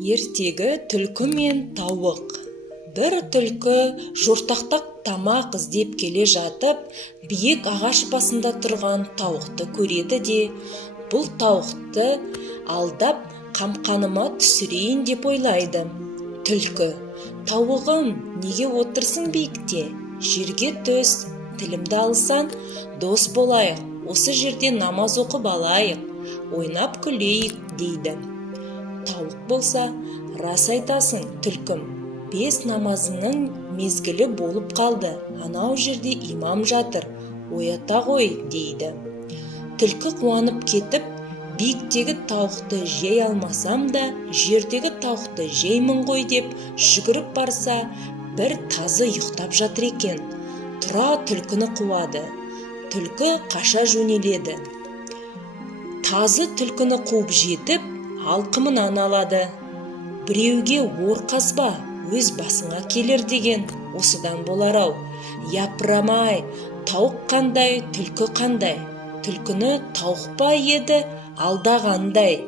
Ертегі түлкі мен тауық. Бір түлкі жортақтақ тамақ іздеп келе жатып, биік ағаш басында тұрған тауықты көреді де, бұл тауықты алдап қамқаныма түсірейін деп ойлайды. Түлкі: тауығым, неге отырсың биікте? Жерге түс, тілімді алсаң, дос болайық, осы жерде намаз оқып алайық, ойнап күлейік дейді. Тауық болса: рас айтасың, түлкім, 5 намазының мезгілі болып қалды, анау жерде имам жатыр, оята ғой дейді. Түлкі қуанып кетіп, биіктегі тауықты жей алмасам да, жердегі тауықты жеймін ғой деп жүгіріп барса, бір тазы ұйықтап жатыр екен. Тұра түлкіні қуады. Түлкі қаша жөнеледі. Тазы түлкіні қуып жетіп, алқымынан алады. Біреуге ор қазба, өз басыңа келер деген осыдан болар-ау. Япырмай, тауық қандай, түлкі қандай? Түлкіні тауық па еді, алдағандай.